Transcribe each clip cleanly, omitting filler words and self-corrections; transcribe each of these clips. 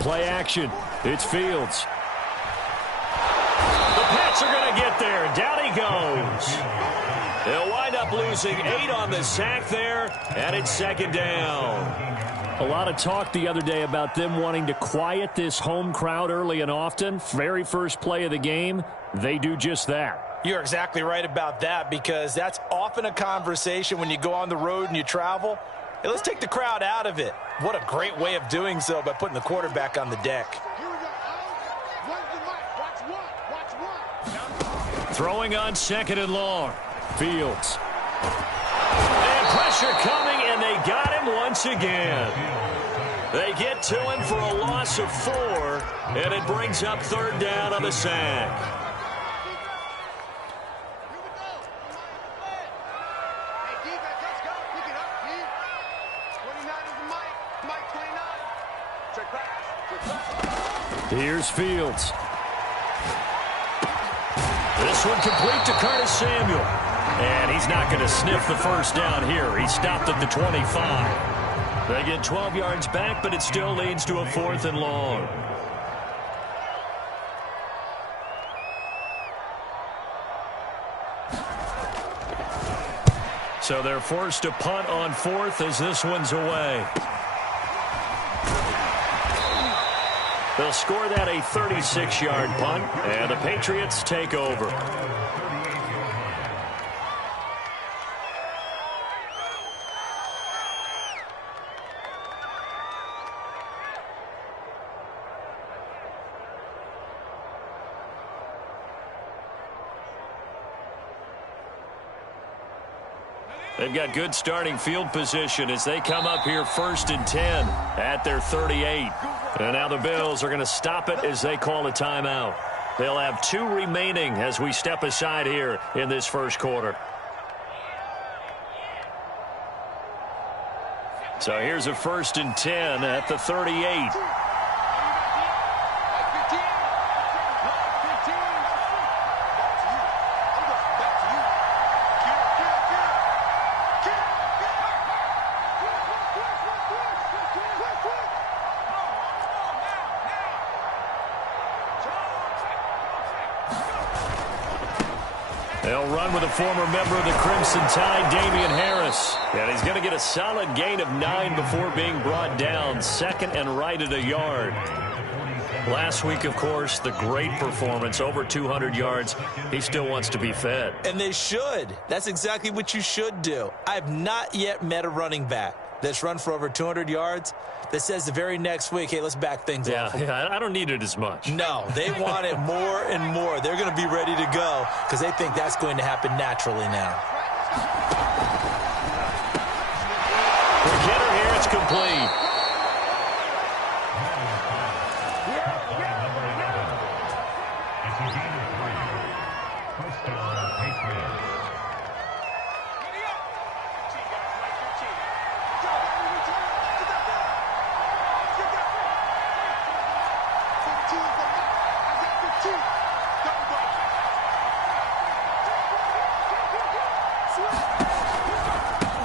Play action. It's Fields. The Pats are going to get there. Down he goes. They'll wind up losing 8 on the sack there, and it's second down. A lot of talk the other day about them wanting to quiet this home crowd early and often. Very first play of the game, they do just that. You're exactly right about that, because that's often a conversation when you go on the road and you travel. Hey, let's take the crowd out of it. What a great way of doing so by putting the quarterback on the deck. Throwing on second and long. Fields. And pressure coming, and they got him once again. They get to him for a loss of 4, and it brings up third down on the sack. Here's Fields. This one complete to Curtis Samuel. And he's not going to sniff the first down here. He stopped at the 25. They get 12 yards back, but it still leads to a 4th and long. So they're forced to punt on 4th as this one's away. They'll score that a 36-yard punt, and the Patriots take over. They've got good starting field position as they come up here 1st and 10 at their 38. And now the Bills are going to stop it as they call a timeout. They'll have 2 remaining as we step aside here in this first quarter. So here's a 1st and 10 at the 38. They'll run with a former member of the Crimson Tide, Damian Harris. And he's going to get a solid gain of 9 before being brought down. 2nd and right at a yard. Last week, of course, the great performance, over 200 yards. He still wants to be fed. And they should. That's exactly what you should do. I have not yet met a running back that's run for over 200 yards that says the very next week, hey, let's back things off. Yeah, I don't need it as much. No, they want it more and more. They're going to be ready to go because they think that's going to happen naturally now. The getter here, it's complete.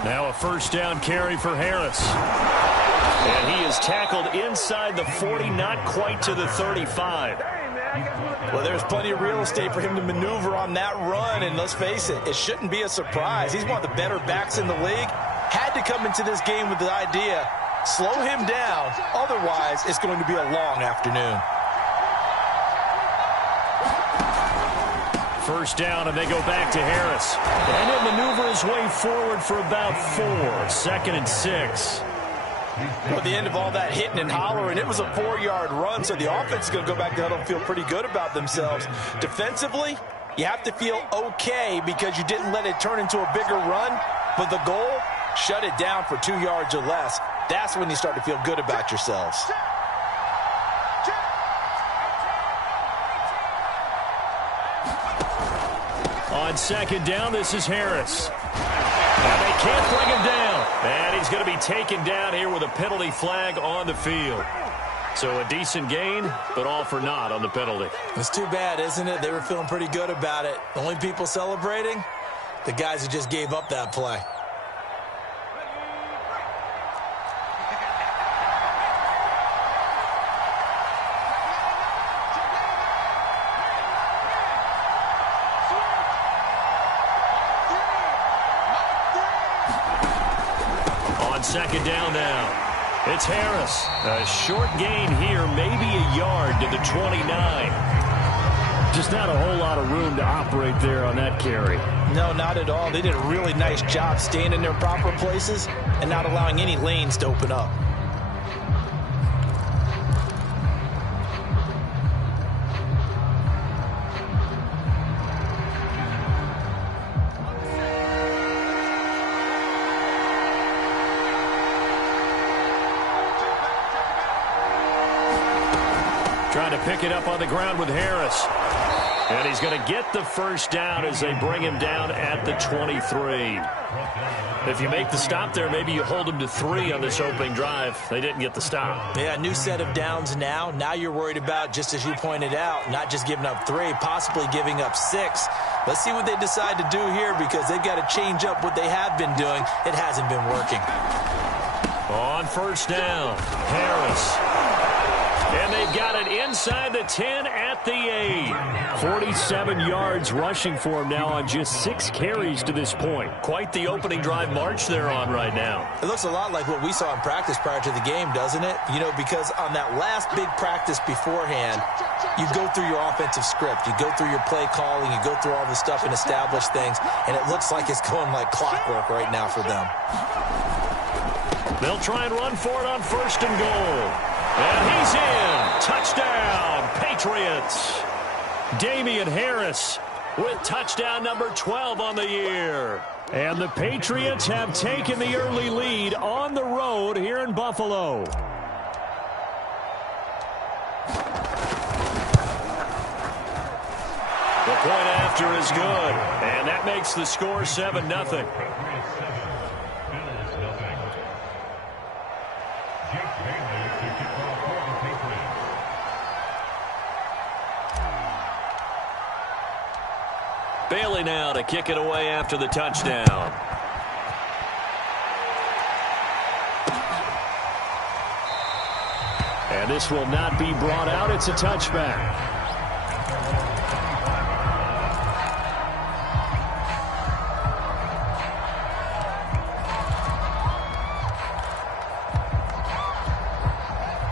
Now a first down carry for Harris. And he is tackled inside the 40, not quite to the 35. Well, there's plenty of real estate for him to maneuver on that run, and let's face it, it shouldn't be a surprise. He's one of the better backs in the league. Had to come into this game with the idea, slow him down, otherwise it's going to be a long afternoon. First down, and they go back to Harris. And he'll maneuver his way forward for about 4. 2nd and 6. At the end of all that hitting and hollering, it was a 4-yard run, so the offense is going to go back to huddle and feel pretty good about themselves. Defensively, you have to feel okay because you didn't let it turn into a bigger run, but the goal, shut it down for 2 yards or less. That's when you start to feel good about yourselves. On second down, this is Harris. And they can't bring him down. And he's going to be taken down here with a penalty flag on the field. So a decent gain, but all for naught on the penalty. It's too bad, isn't it? They were feeling pretty good about it. The only people celebrating, the guys who just gave up that play. second down now. It's Harris. A short gain here, maybe a yard to the 29. Just not a whole lot of room to operate there on that carry. No, not at all. They did a really nice job staying in their proper places and not allowing any lanes to open up. Trying to pick it up on the ground with Harris. And he's going to get the first down as they bring him down at the 23. If you make the stop there, maybe you hold him to 3 on this opening drive. They didn't get the stop. Yeah, new set of downs now. Now you're worried about, just as you pointed out, not just giving up 3, possibly giving up 6. Let's see what they decide to do here because they've got to change up what they have been doing. It hasn't been working. On first down, Harris. And they've got it inside the 10 at the 8. 47 yards rushing for him now on just 6 carries to this point. Quite the opening drive march they're on right now. It looks a lot like what we saw in practice prior to the game, doesn't it? You know, because on that last big practice beforehand, you go through your offensive script. You go through your play calling. You go through all the stuff and establish things. And it looks like it's going like clockwork right now for them. They'll try and run for it on first and goal. And he's in. Touchdown, Patriots. Damian Harris with touchdown number 12 on the year. And the Patriots have taken the early lead on the road here in Buffalo. The point after is good. And that makes the score 7-0. Bailey now to kick it away after the touchdown. And this will not be brought out. It's a touchback.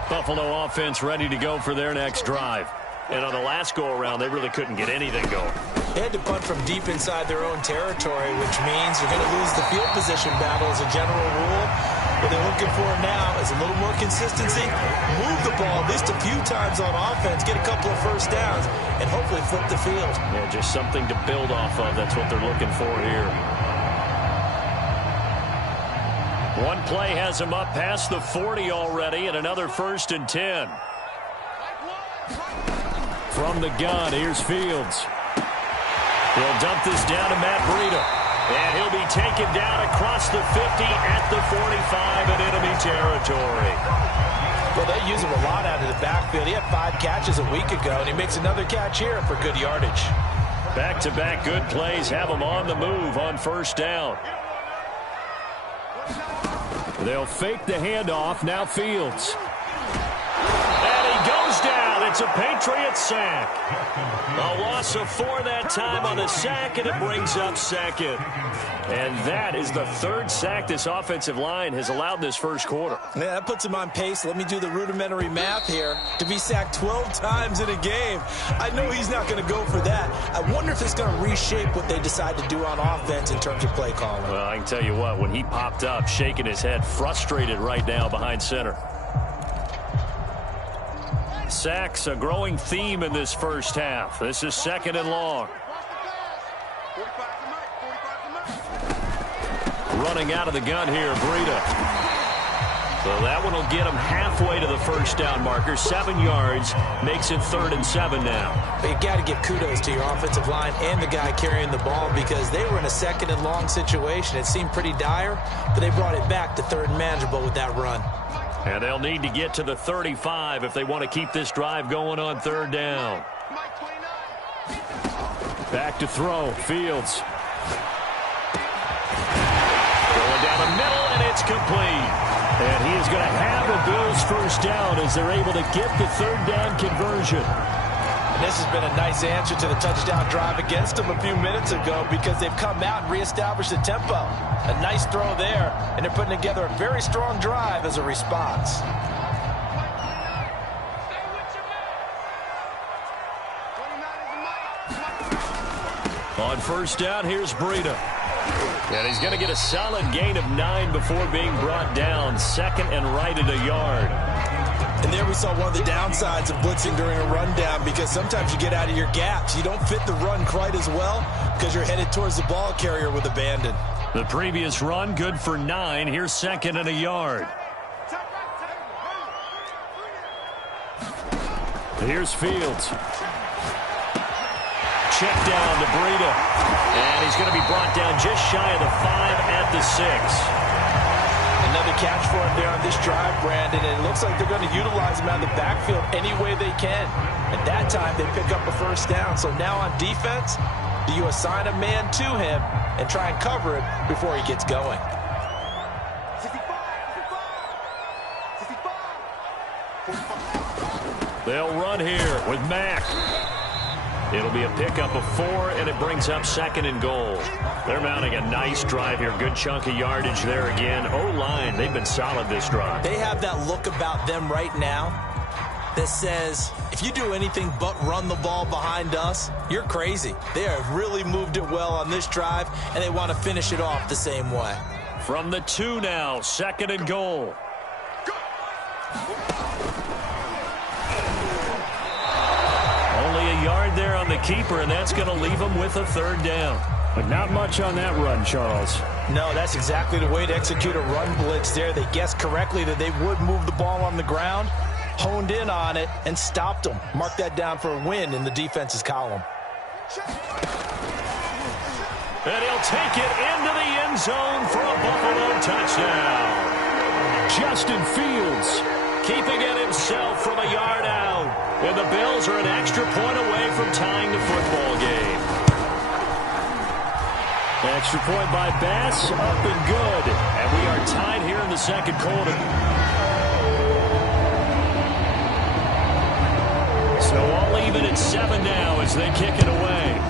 Buffalo offense ready to go for their next drive. And on the last go-around, they really couldn't get anything going. They had to punt from deep inside their own territory, which means you're going to lose the field position battle as a general rule. What they're looking for now is a little more consistency, move the ball at least a few times on offense, get a couple of first downs, and hopefully flip the field. Yeah, just something to build off of. That's what they're looking for here. One play has him up past the 40 already, and another 1st and 10. From the gun, here's Fields. He'll dump this down to Matt Breida. And he'll be taken down across the 50 at the 45 in enemy territory. Well, they use him a lot out of the backfield. He had 5 catches a week ago, and he makes another catch here for good yardage. Back-to-back good plays have him on the move on first down. They'll fake the handoff. Now Fields. And he goes down. It's a Patriots sack. A loss of 4 that time on the sack, and it brings up second. And that is the 3rd sack this offensive line has allowed this first quarter. Yeah, that puts him on pace. Let me do the rudimentary math here. To be sacked 12 times in a game, I know he's not going to go for that. I wonder if it's going to reshape what they decide to do on offense in terms of play calling. Well, I can tell you what, when he popped up, shaking his head, frustrated right now behind center. Sacks, a growing theme in this first half. This is 2nd and long. Running out of the gun here, Breida. So that one will get him halfway to the first down marker. 7 yards, makes it 3rd and 7 now. But you got to give kudos to your offensive line and the guy carrying the ball because they were in a 2nd and long situation. It seemed pretty dire, but they brought it back to 3rd and manageable with that run. And they'll need to get to the 35 if they want to keep this drive going on 3rd down. Back to throw, Fields. Going down the middle, and it's complete. And he is going to have a Bills first down as they're able to get the 3rd down conversion. And this has been a nice answer to the touchdown drive against them a few minutes ago because they've come out and reestablished the tempo. A nice throw there, and they're putting together a very strong drive as a response. On first down, here's Breida. And he's going to get a solid gain of 9 before being brought down. Second and right at a yard. And there we saw one of the downsides of blitzing during a rundown because sometimes you get out of your gaps. You don't fit the run quite as well because you're headed towards the ball carrier with abandon. The previous run, good for 9. Here's second and a yard. Here's Fields. Check down to Breida. And he's going to be brought down just shy of the 5 at the 6. Another catch for him there on this drive, Brandon, and it looks like they're going to utilize him out of the backfield any way they can. At that time, they pick up a first down. So now on defense, do you assign a man to him and try and cover it before he gets going? They'll run here with Mack. It'll be a pickup of 4, and it brings up second and goal. They're mounting a nice drive here. Good chunk of yardage there again. O-line, they've been solid this drive. They have that look about them right now that says, if you do anything but run the ball behind us, you're crazy. They have really moved it well on this drive, and they want to finish it off the same way. From the 2 now, second and goal. Only a yard there on the keeper, and that's going to leave them with a third down. But not much on that run, Charles. No, that's exactly the way to execute a run blitz there. They guessed correctly that they would move the ball on the ground, honed in on it, and stopped them. Mark that down for a win in the defense's column. And he'll take it into the end zone for a Buffalo touchdown. Justin Fields keeping it himself from a yard out. And the Bills are an extra point away from tying the football game. Extra point by Bass, up and good. And we are tied here in the second quarter. So all even at 7 now as they kick it away.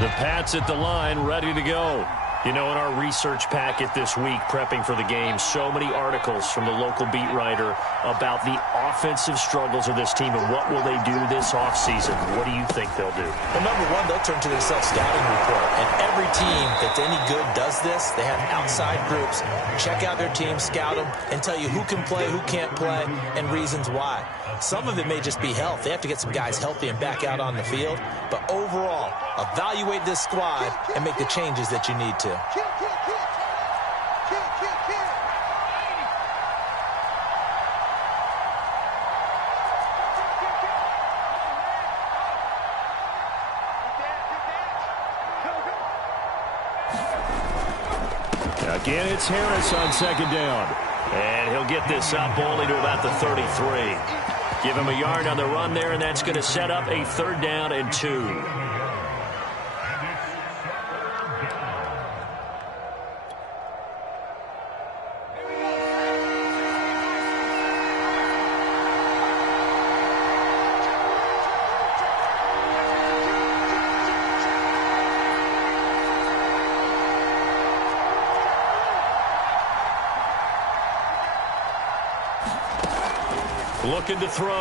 The Pats at the line, ready to go. You know, in our research packet this week, prepping for the game, so many articles from the local beat writer about the offensive struggles of this team and what will they do this offseason. What do you think they'll do? Well, number one, they'll turn to their self-scouting report. And every team that's any good does this. They have outside groups. Check out their team, scout them, and tell you who can play, who can't play, and reasons why. Some of it may just be health. They have to get some guys healthy and back out on the field. But overall, evaluate this squad and make the changes that you need to. Again, it's Harris on second down. And he'll get this up only to about the 33. Give him a yard on the run there, and that's going to set up a third down and 2. Looking to throw.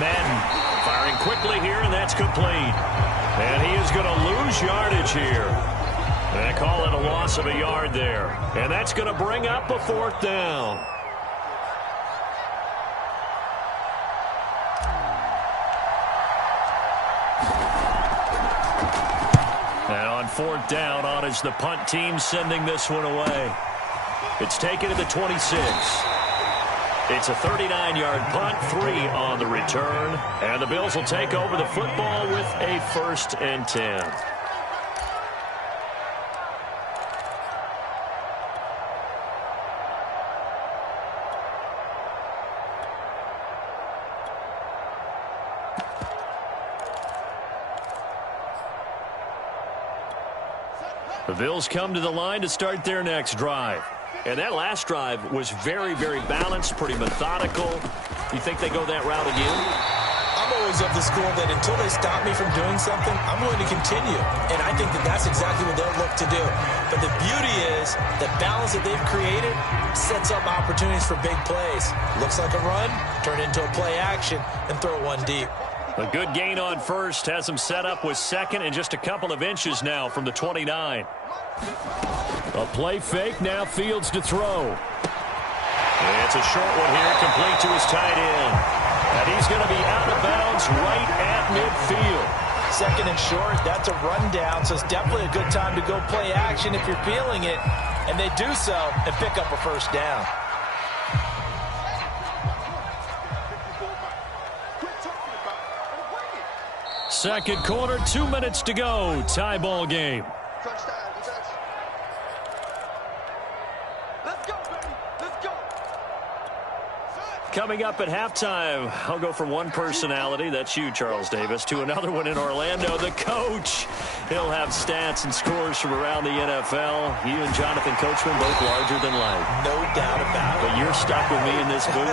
Madden firing quickly here, and that's complete. And he is going to lose yardage here. They call it a loss of a yard there. And that's going to bring up a fourth down. And on fourth down, on is the punt team sending this one away. It's taken to the 26. It's a 39-yard punt, 3 on the return. And the Bills will take over the football with a 1st and 10. The Bills come to the line to start their next drive. And that last drive was very, very balanced, pretty methodical. You think they go that route again? I'm always of the school that until they stop me from doing something, I'm going to continue. And I think that that's exactly what they'll look to do. But the beauty is the balance that they've created sets up opportunities for big plays. Looks like a run, turn into a play action, and throw one deep. A good gain on first has him set up with second and just a couple of inches now from the 29. A play fake, now Fields to throw. It's a short one here, complete to his tight end. And he's going to be out of bounds right at midfield. Second and short, that's a rundown, so it's definitely a good time to go play action if you're feeling it. And they do so and pick up a first down. Second quarter, 2 minutes to go. Tie ball game. Coming up at halftime, I'll go from one personality, that's you, Charles Davis, to another one in Orlando, the coach. He'll have stats and scores from around the NFL. You and Jonathan Coachman both larger than life. No doubt about it. But you're stuck with me in this booth,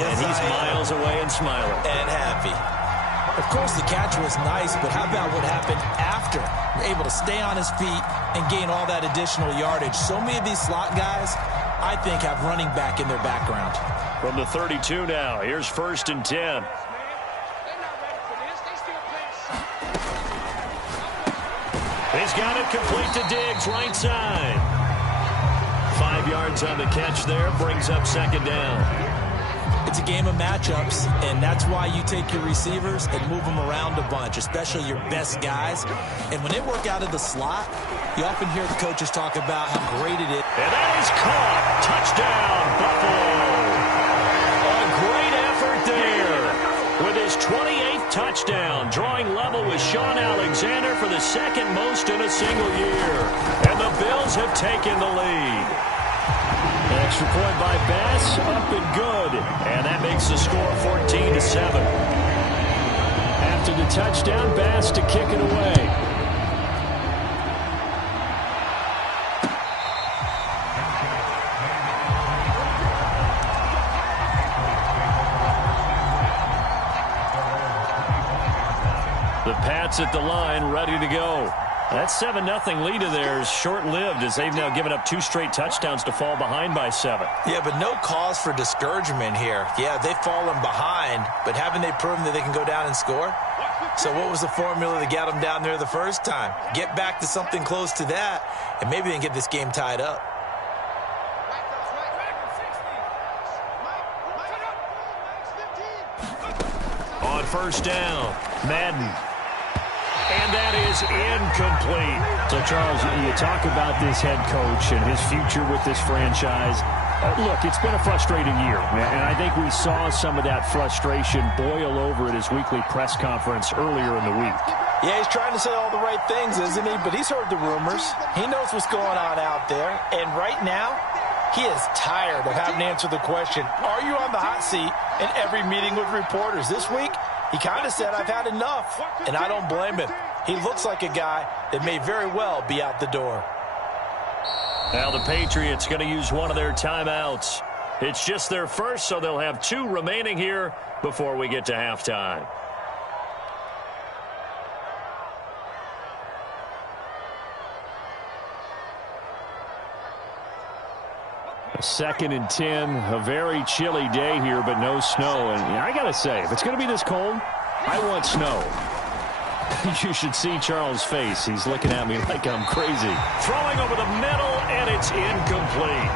yes, and he's miles away and smiling. And happy. Of course, the catch was nice, but how about what happened after? You're able to stay on his feet and gain all that additional yardage. So many of these slot guys, I think, have running back in their background. From the 32 now, here's 1st and 10. He's got it complete to Diggs, right side. 5 yards on the catch there, brings up 2nd down. It's a game of matchups, and that's why you take your receivers and move them around a bunch, especially your best guys. And when they work out of the slot, you often hear the coaches talk about how great it is. And that is caught. Touchdown, Buffalo. A great effort there with his 28th touchdown, drawing level with Sean Alexander for the second most in a single year. And the Bills have taken the lead. Extra point by Bass, up and good. And that makes the score 14-7. After the touchdown, Bass to kick it away. The Pats at the line, ready to go. That 7-0 lead of theirs short-lived as they've now given up 2 straight touchdowns to fall behind by 7. Yeah, but no cause for discouragement here. Yeah, they've fallen behind, but haven't they proven that they can go down and score? So what was the formula that got them down there the first time? Get back to something close to that, and maybe they can get this game tied up. On 1st down, Madden. And that is incomplete. So, Charles, you talk about this head coach and his future with this franchise. Look, it's been a frustrating year, and I think we saw some of that frustration boil over at his weekly press conference earlier in the week. Yeah, he's trying to say all the right things, isn't he? But he's heard the rumors. He knows what's going on out there. And right now, he is tired of having to answer the question, are you on the hot seat in every meeting with reporters? This week, he kind of said, I've had enough, and I don't blame him. He looks like a guy that may very well be out the door. Now the Patriots going to use one of their timeouts. It's just their first, so they'll have 2 remaining here before we get to halftime. A 2nd and 10, a very chilly day here, but no snow. And I got to say, if it's going to be this cold, I want snow. You should see Charles' face. He's looking at me like I'm crazy. Throwing over the middle, and it's incomplete.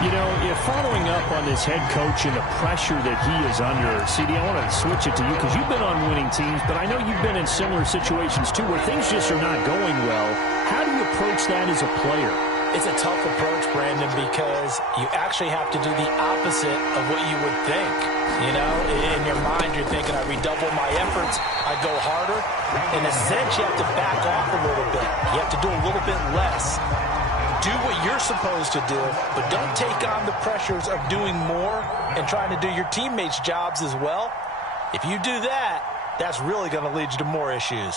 You know, if following up on this head coach and the pressure that he is under, CD, I want to switch it to you because you've been on winning teams, but I know you've been in similar situations too where things just are not going well. How do you approach that as a player? It's a tough approach, Brandon, because you actually have to do the opposite of what you would think. You know, in your mind, you're thinking, I redouble my efforts, I go harder. In a sense, you have to back off a little bit. You have to do a little bit less. Do what you're supposed to do, but don't take on the pressures of doing more and trying to do your teammates' jobs as well. If you do that, that's really going to lead you to more issues.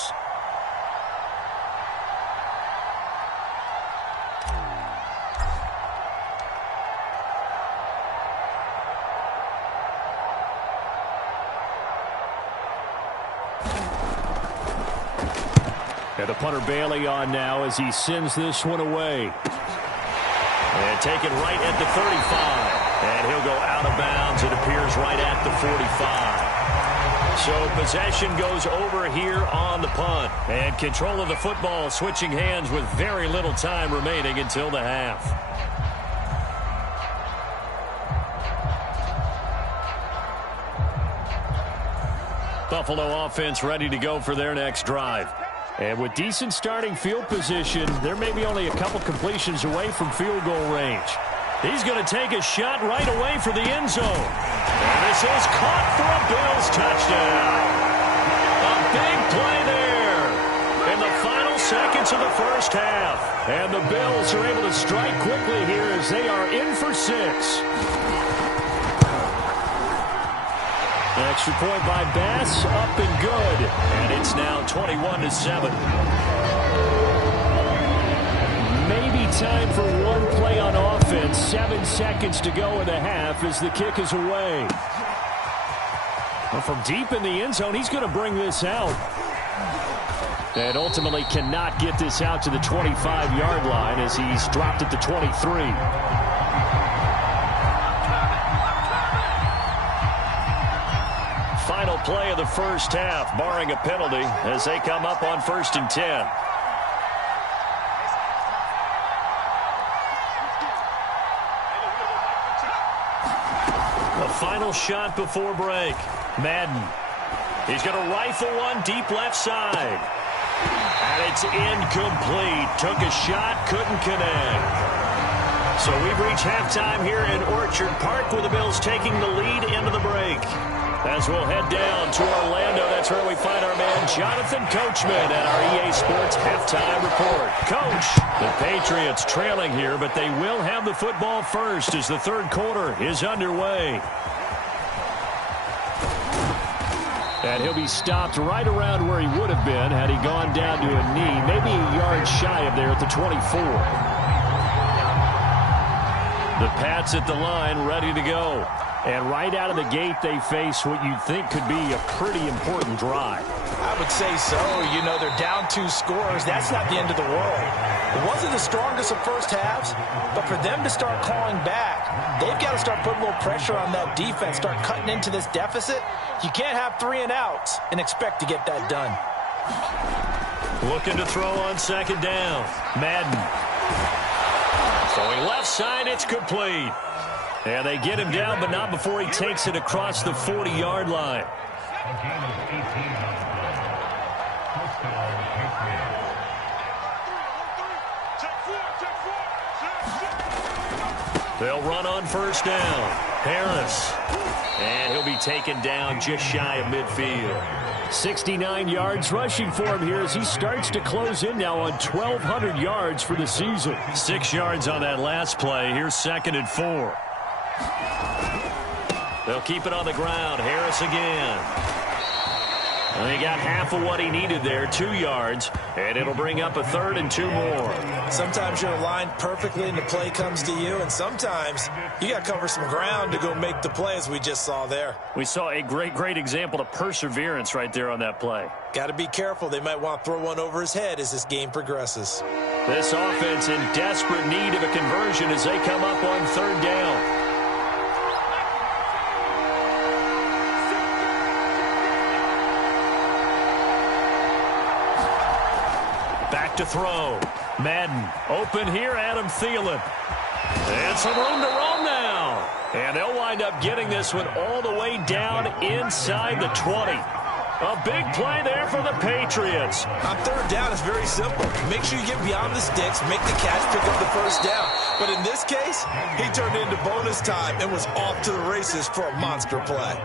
And the punter Bailey on now as he sends this one away. And taken right at the 35. And he'll go out of bounds. It appears right at the 45. So possession goes over here on the punt. And control of the football switching hands with very little time remaining until the half. Buffalo offense ready to go for their next drive. And with decent starting field position, they're maybe only a couple completions away from field goal range. He's going to take a shot right away for the end zone. And this is caught for a Bills touchdown. A big play there in the final seconds of the first half. And the Bills are able to strike quickly here as they are in for 6. Extra point by Bass, up and good. And it's now 21-7. Maybe time for one play on offense. 7 seconds to go in the half as the kick is away. Well, from deep in the end zone, he's going to bring this out. And ultimately cannot get this out to the 25-yard line as he's dropped at the 23. Final play of the first half, barring a penalty, as they come up on 1st and 10. The final shot before break. Madden. He's going to rifle one deep left side. And it's incomplete. Took a shot, couldn't connect. So we've reached halftime here in Orchard Park with the Bills taking the lead into the break. As we'll head down to Orlando, that's where we find our man Jonathan Coachman at our EA Sports Halftime Report. Coach, the Patriots trailing here, but they will have the football first as the third quarter is underway. And he'll be stopped right around where he would have been had he gone down to a knee, maybe a yard shy of there at the 24. The Pats at the line, ready to go. And right out of the gate, they face what you'd think could be a pretty important drive. I would say so. You know, they're down 2 scores. That's not the end of the world. It wasn't the strongest of first halves, but for them to start clawing back, they've got to start putting a little pressure on that defense, start cutting into this deficit. You can't have 3 and outs and expect to get that done. Looking to throw on 2nd down. Madden. Throwing left side, it's complete. And they get him down, but not before he takes it across the 40-yard line. They'll run on 1st down. Harris. And he'll be taken down just shy of midfield. 69 yards rushing for him here as he starts to close in now on 1,200 yards for the season. 6 yards on that last play. Here's 2nd and 4. They'll keep it on the ground. Harris again. And he got half of what he needed there, 2 yards, and it'll bring up a 3rd and 2 more. Sometimes you're aligned perfectly and the play comes to you, and sometimes you got to cover some ground to go make the play, as we just saw there. We saw a great example of perseverance right there on that play. Got to be careful. They might want to throw one over his head as this game progresses. This offense in desperate need of a conversion as they come up on 3rd down. Back to throw. Madden open here. Adam Thielen. And some room to roam now. And they'll wind up getting this one all the way down inside the 20. A big play there for the Patriots. On 3rd down, it's very simple. Make sure you get beyond the sticks, make the catch, pick up the 1st down. But in this case, he turned into bonus time and was off to the races for a monster play.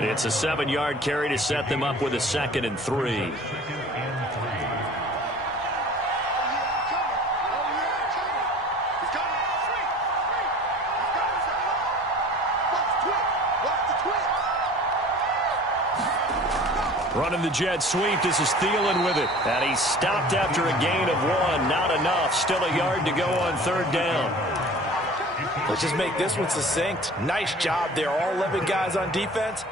It's a 7-yard carry to set them up with a 2nd and 3. Running the jet sweep. This is Thielen with it. And he's stopped after a gain of 1. Not enough. Still a yard to go on 3rd down. Let's just make this one succinct. Nice job there. All 11 guys on defense.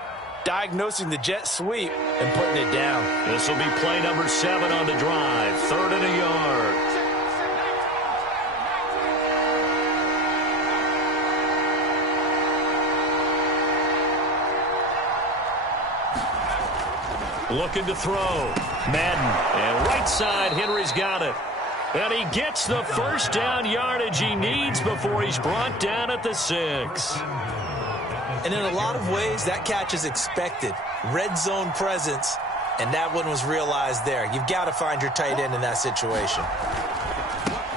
diagnosing the jet sweep and putting it down. This will be play number 7 on the drive. 3rd and a yard. Looking to throw. Madden. And right side, Henry's got it. And he gets the first down yardage he needs before he's brought down at the 6. And in a lot of ways, that catch is expected. Red zone presence, and that one was realized there. You've got to find your tight end in that situation.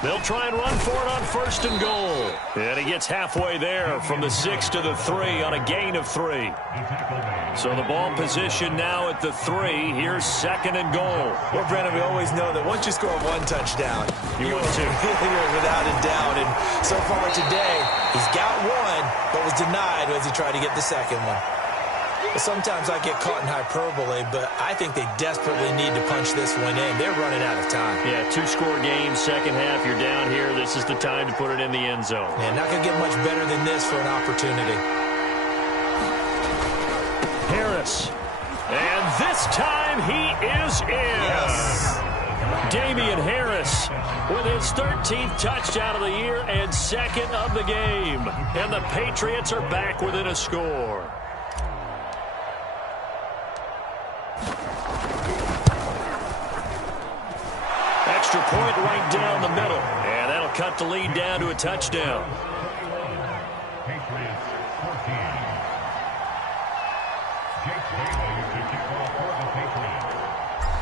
They'll try and run for it on 1st and goal. And he gets halfway there from the 6 to the 3 on a gain of 3. So the ball position now at the 3. Here's 2nd and goal. Well, Brandon, we always know that once you score 1 touchdown, you win 2. Without a doubt. And so far today, he's got 1, but was denied as he tried to get the 2nd one. Sometimes I get caught in hyperbole, but I think they desperately need to punch this one in. They're running out of time. Yeah, 2-score game, second half. You're down here. This is the time to put it in the end zone. Man, not going to get much better than this for an opportunity. Harris. And this time he is in. Yes. Damian Harris with his 13th touchdown of the year and 2nd of the game. And the Patriots are back within a score. Extra point right down the middle. And that'll cut the lead down to a touchdown.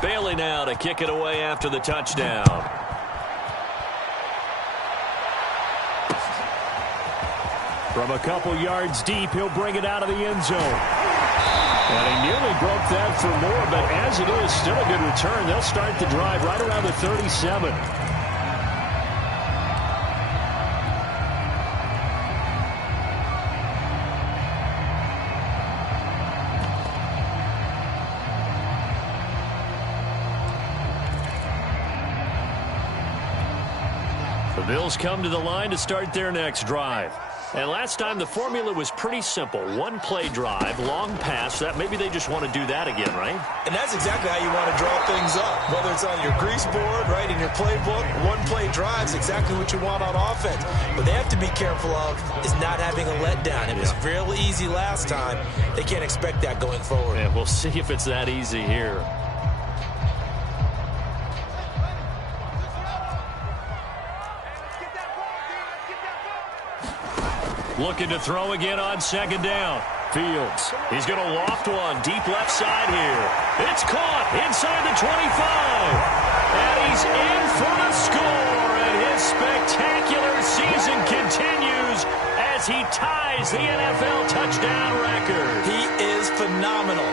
Bailey now to kick it away after the touchdown. From a couple yards deep, he'll bring it out of the end zone. And he nearly broke that for more, but as it is, still a good return. They'll start the drive right around the 37. The Bills come to the line to start their next drive. And last time the formula was pretty simple. 1-play drive, long pass. That maybe they just want to do that again, right? And that's exactly how you want to draw things up. Whether it's on your grease board, right, in your playbook, 1-play drive is exactly what you want on offense. What they have to be careful of is not having a letdown. It was real easy last time. They can't expect that going forward. Yeah, we'll see if it's that easy here. Looking to throw again on 2nd down. Fields. He's going to loft one deep left side here. It's caught inside the 25. And he's in for the score. And his spectacular season continues as he ties the NFL touchdown record. He is phenomenal.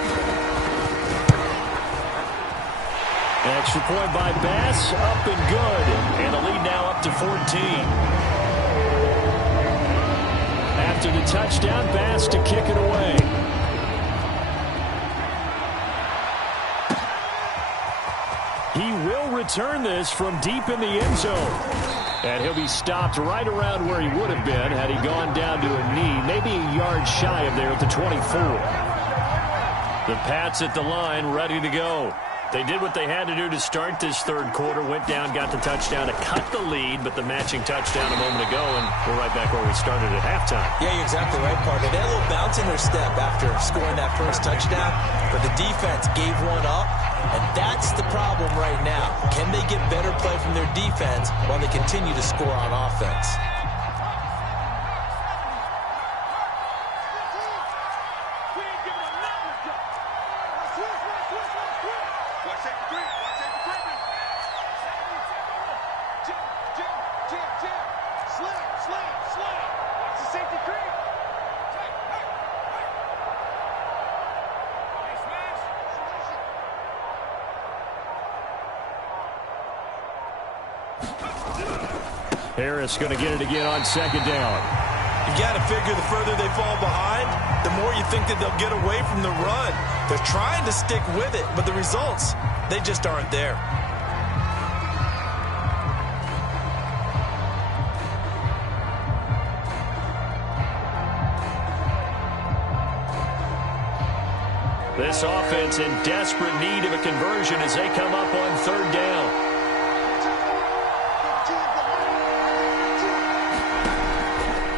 Extra point by Bass. Up and good. And the lead now up to 14. After the touchdown, Bass to kick it away. He will return this from deep in the end zone. And he'll be stopped right around where he would have been had he gone down to a knee, maybe a yard shy of there at the 24. The Pats at the line, ready to go. They did what they had to do to start this 3rd quarter, went down, got the touchdown to cut the lead, but the matching touchdown a moment ago, and we're right back where we started at halftime. Yeah, you're exactly right, partner. They had a little bounce in their step after scoring that first touchdown, but the defense gave one up, and that's the problem right now. Can they get better play from their defense while they continue to score on offense? Harris going to get it again on 2nd down. You got to figure the further they fall behind, the more you think that they'll get away from the run. They're trying to stick with it, but the results, they just aren't there. This offense in desperate need of a conversion as they come up on third down.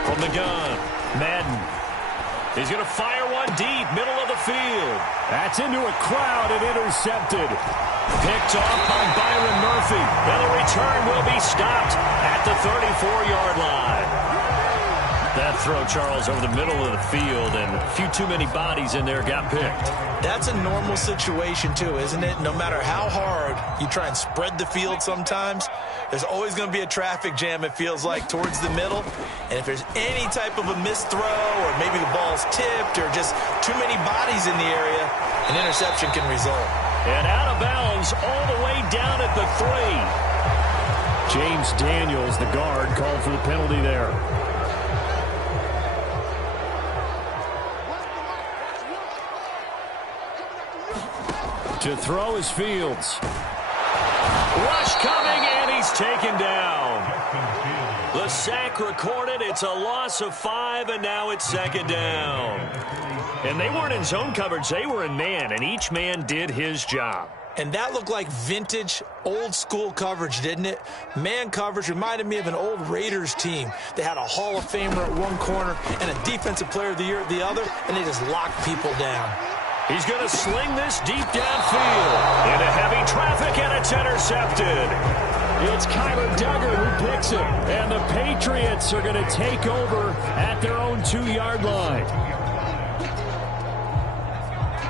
From the gun, Madden. He's going to fire one deep, middle of the field. That's into a crowd and intercepted. Picked off by Byron Murphy. And the return will be stopped at the 34-yard line. That throw, Charles, over the middle of the field, and a few too many bodies in there got picked. That's a normal situation, too, isn't it? No matter how hard you try and spread the field sometimes, there's always going to be a traffic jam, it feels like, towards the middle. And if there's any type of a missed throw or maybe the ball's tipped or just too many bodies in the area, an interception can result. And out of bounds all the way down at the 3. James Daniels, the guard, called for the penalty there. To throw is Fields. Rush coming, and he's taken down. The sack recorded. It's a loss of 5, and now it's second down. And they weren't in zone coverage. They were in man, and each man did his job. And that looked like vintage, old-school coverage, didn't it? Man coverage reminded me of an old Raiders team. They had a Hall of Famer at one corner and a Defensive Player of the Year at the other, and they just locked people down. He's going to sling this deep downfield into heavy traffic, and it's intercepted. It's Kyler Duggar who picks it, and the Patriots are going to take over at their own 2-yard line.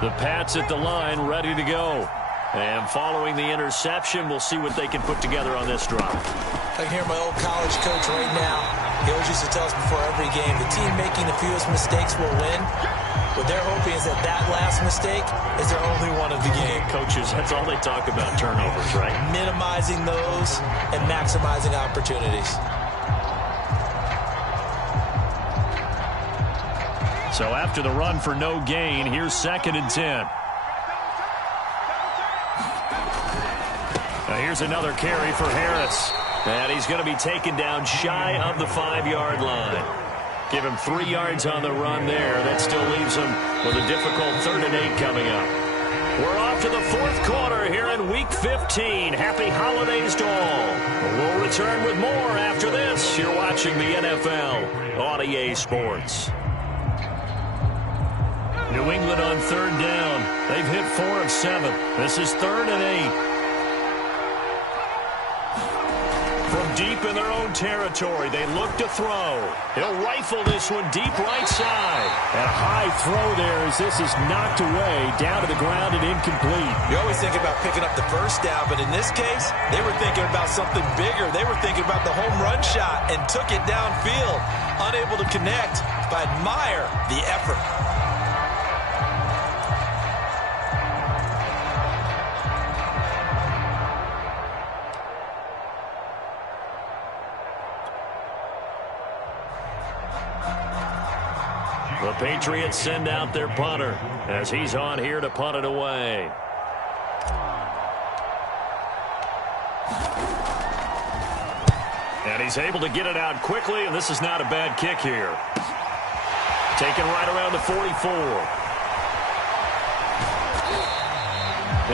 The Pats at the line, ready to go. And following the interception, we'll see what they can put together on this drive. I can hear my old college coach right now. He always used to tell us before every game, the team making the fewest mistakes will win. What they're hoping is that that last mistake is their only one of the game. Coaches, that's all they talk about, turnovers, right? Minimizing those and maximizing opportunities. So after the run for no gain, here's 2nd and 10. Now here's another carry for Harris. And he's going to be taken down shy of the 5-yard line. Give him 3 yards on the run there. That still leaves him with a difficult 3rd and 8 coming up. We're off to the 4th quarter here in Week 15. Happy holidays to all. We'll return with more after this. You're watching the NFL on EA Sports. New England on 3rd down. They've hit 4 of 7. This is 3rd and 8. From deep in their own territory, they look to throw. He'll rifle this one deep right side. And a high throw there as this is knocked away, down to the ground and incomplete. You always think about picking up the first down, but in this case, they were thinking about something bigger. They were thinking about the home run shot and took it downfield. Unable to connect, but admire the effort. The Patriots send out their punter as he's on here to punt it away. And he's able to get it out quickly, and this is not a bad kick here. Taken right around the 44.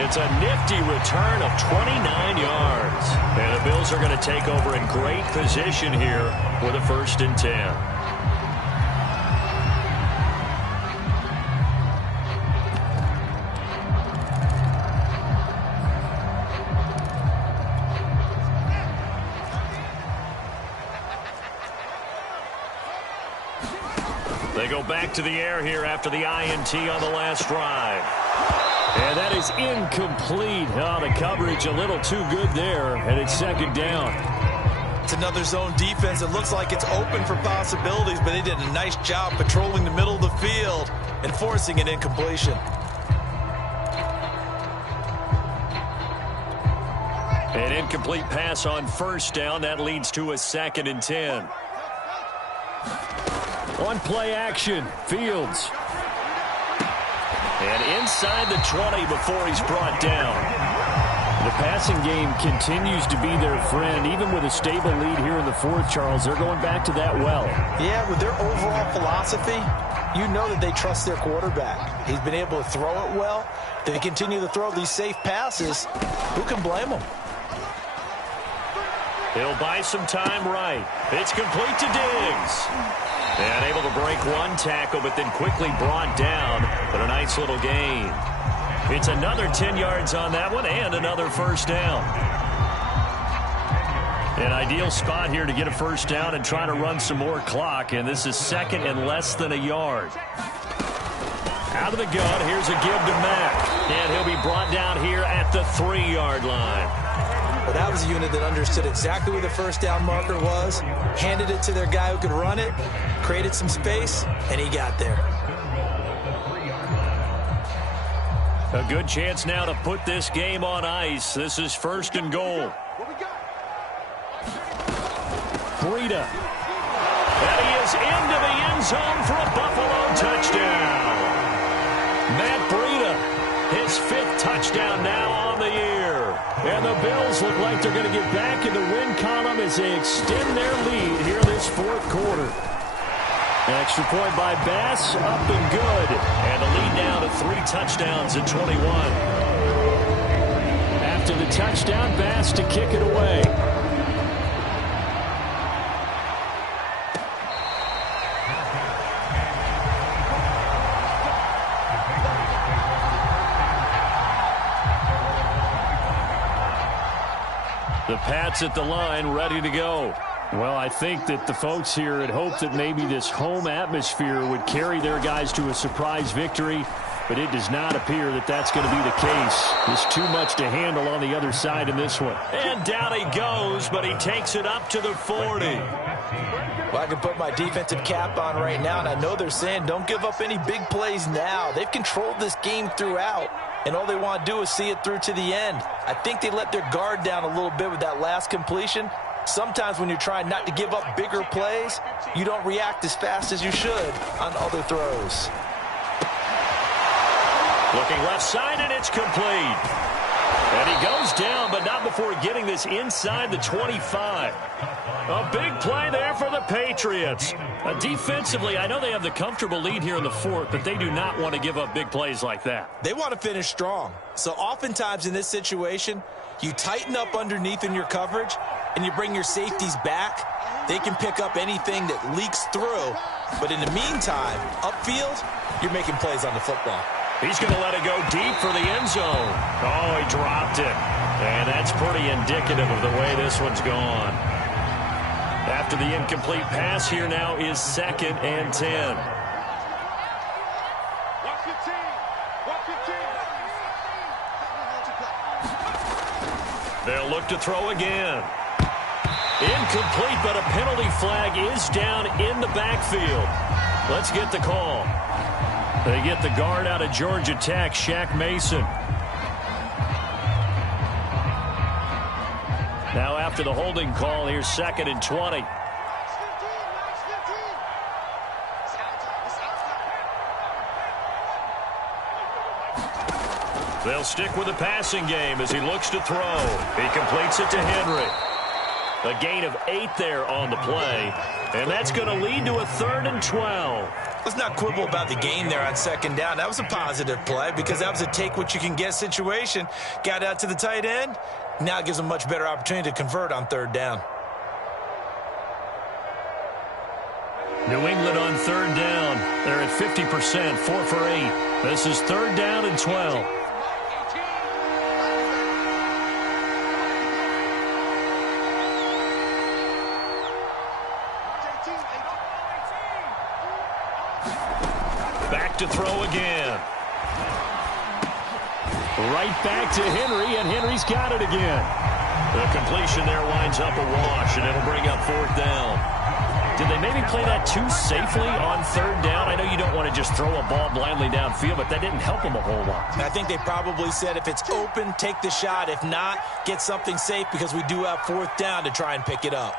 It's a nifty return of 29 yards. And the Bills are going to take over in great position here with a 1st and 10. They go back to the air here after the INT on the last drive. And that is incomplete. Oh, the coverage a little too good there, and it's 2nd down. It's another zone defense. It looks like it's open for possibilities, but they did a nice job patrolling the middle of the field and forcing an incompletion. An incomplete pass on 1st down. That leads to a 2nd and 10. On play action, Fields. And inside the 20 before he's brought down. The passing game continues to be their friend. Even with a stable lead here in the 4th, Charles, they're going back to that well. Yeah, with their overall philosophy, you know that they trust their quarterback. He's been able to throw it well. They continue to throw these safe passes. Who can blame them? He'll buy some time right. It's complete to Diggs. And able to break one tackle, but then quickly brought down. But a nice little gain. It's another 10 yards on that one and another first down. An ideal spot here to get a first down and try to run some more clock. And this is second and less than a yard. Out of the gun, here's a give to Mack. And he'll be brought down here at the 3-yard line. Well, that was a unit that understood exactly where the first down marker was, handed it to their guy who could run it, created some space, and he got there. A good chance now to put this game on ice. This is first and goal. Breida. And he is into the end zone for a Buffalo touchdown. Matt Breida, his 5th touchdown now on the year. And the Bills look like they're going to get back in the win column as they extend their lead here this 4th quarter. An extra point by Bass, up and good. And the lead now to 3 touchdowns at 21. After the touchdown, Bass to kick it away. The Pats at the line, ready to go. Well, I think that the folks here had hoped that maybe this home atmosphere would carry their guys to a surprise victory, but it does not appear that that's going to be the case. There's too much to handle on the other side in this one. And down he goes, but he takes it up to the 40. Well, I can put my defensive cap on right now, and I know they're saying don't give up any big plays now. They've controlled this game throughout, and all they want to do is see it through to the end. I think they let their guard down a little bit with that last completion. Sometimes when you're trying not to give up bigger plays, you don't react as fast as you should on other throws. Looking left side, and it's complete. And he goes down, but not before getting this inside the 25. A big play there for the Patriots. Defensively, I know they have the comfortable lead here in the 4th, but they do not want to give up big plays like that. They want to finish strong. So oftentimes in this situation, you tighten up underneath in your coverage, and you bring your safeties back. They can pick up anything that leaks through. But in the meantime, upfield, you're making plays on the football. He's going to let it go deep for the end zone. Oh, he dropped it. And that's pretty indicative of the way this one's gone. After the incomplete pass, here now is 2nd and 10. They'll look to throw again. Incomplete, but a penalty flag is down in the backfield. Let's get the call. They get the guard out of Georgia Tech, Shaq Mason. Now after the holding call, here's 2nd and 20. They'll stick with the passing game as he looks to throw. He completes it to Henry. A gain of 8 there on the play. And that's going to lead to a 3rd and 12. Let's not quibble about the gain there on 2nd down. That was a positive play because that was a take-what-you-can-get situation. Got out to the tight end. Now it gives them a much better opportunity to convert on 3rd down. New England on 3rd down. They're at 50%, 4 for 8. This is 3rd down and 12. Back to throw again. Right back to Henry, and Henry's got it again. The completion there winds up a wash, and it'll bring up 4th down. Did they maybe play that too safely on 3rd down? I know you don't want to just throw a ball blindly downfield, but that didn't help them a whole lot. I think they probably said if it's open, take the shot. If not, get something safe because we do have 4th down to try and pick it up.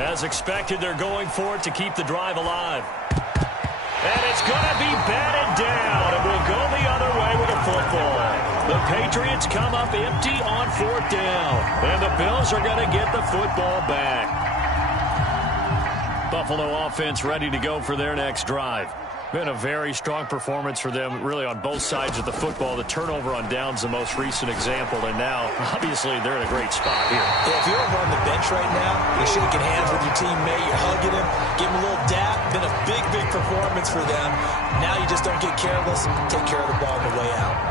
As expected, they're going for it to keep the drive alive. And it's going to be batted down, and we'll go the other way with a football. The Patriots come up empty on 4th down. And the Bills are going to get the football back. Buffalo offense ready to go for their next drive. Been a very strong performance for them, really, on both sides of the football. The turnover on downs, the most recent example, and now, obviously, they're in a great spot here. Yeah, if you're over on the bench right now, you're shaking hands with your teammate, you're hugging him, give him a little dap. Been a big, big performance for them. Now you just don't get careless. Take care of the ball on the way out.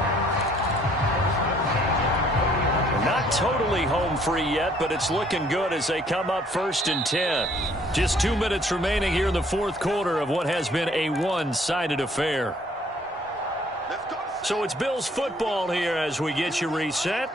Not totally home free yet, but it's looking good as they come up 1st and 10. Just 2 minutes remaining here in the 4th quarter of what has been a one-sided affair. So it's Bills football here as we get you reset.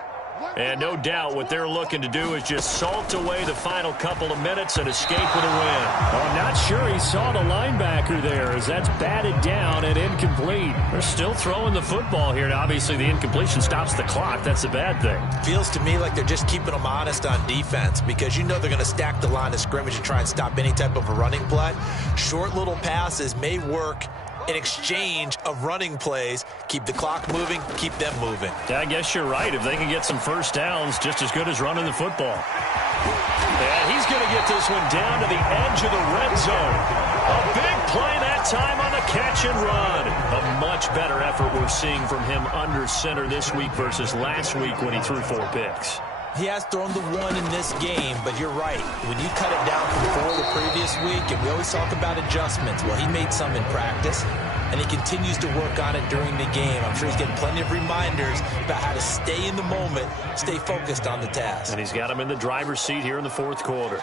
And no doubt what they're looking to do is just salt away the final couple of minutes and escape with a win. I'm not sure he saw the linebacker there as that's batted down and incomplete. They're still throwing the football here. Now, obviously, the incompletion stops the clock. That's a bad thing. Feels to me like they're just keeping them honest on defense because you know they're going to stack the line of scrimmage and try and stop any type of a running play. Short little passes may work in exchange of running plays. Keep the clock moving, keep them moving. Yeah, I guess you're right. If they can get some first downs, just as good as running the football. And he's going to get this one down to the edge of the red zone. A big play that time on the catch and run. A much better effort we're seeing from him under center this week versus last week when he threw 4 picks. He has thrown the one in this game, but you're right. When you cut it down from 4 the previous week, and we always talk about adjustments, well, he made some in practice, and he continues to work on it during the game. I'm sure he's getting plenty of reminders about how to stay in the moment, stay focused on the task. And he's got him in the driver's seat here in the 4th quarter.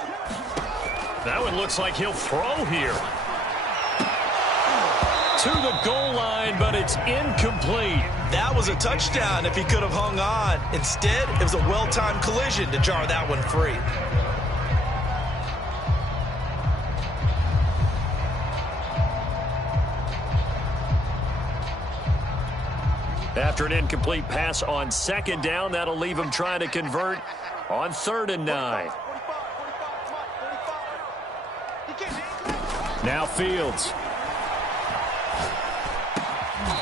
That one looks like he'll throw here. To the goal line, but it's incomplete. That was a touchdown if he could have hung on. Instead, it was a well-timed collision to jar that one free. After an incomplete pass on 2nd down, that'll leave him trying to convert on 3rd and 9. Now Fields.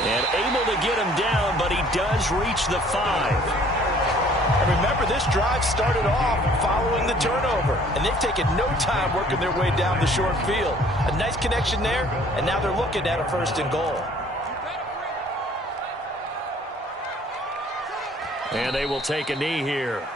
And able to get him down, but he does reach the 5. And remember, this drive started off following the turnover, and they've taken no time working their way down the short field. A nice connection there, and now they're looking at a 1st and goal. And they will take a knee here.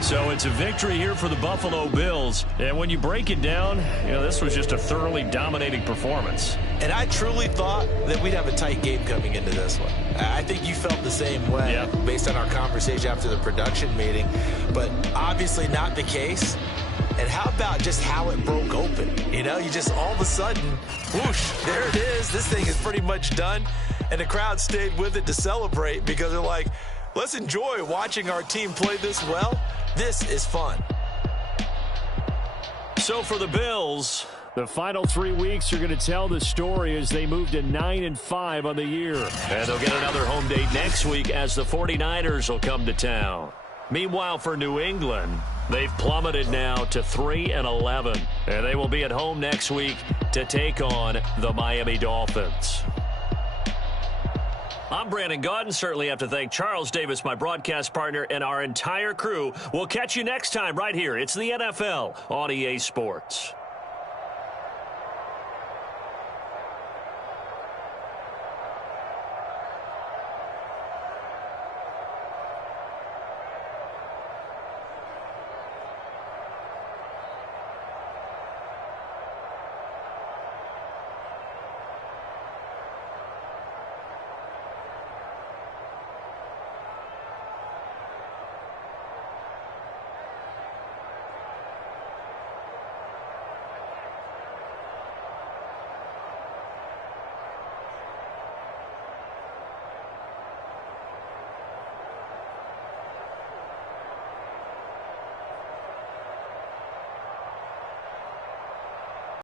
So it's a victory here for the Buffalo Bills. And when you break it down, you know, this was just a thoroughly dominating performance. And I truly thought that we'd have a tight game coming into this one. I think you felt the same way based on our conversation after the production meeting. But obviously not the case. And how about just how it broke open? You know, you just all of a sudden, whoosh, there it is. This thing is pretty much done. And the crowd stayed with it to celebrate because they're like, let's enjoy watching our team play this well. This is fun. So for the Bills, the final 3 weeks are going to tell the story as they move to 9-5 on the year. And they'll get another home date next week as the 49ers will come to town. Meanwhile, for New England, they've plummeted now to 3-11. And they will be at home next week to take on the Miami Dolphins. I'm Brandon Gaudin. Certainly have to thank Charles Davis, my broadcast partner, and our entire crew. We'll catch you next time right here. It's the NFL on EA Sports.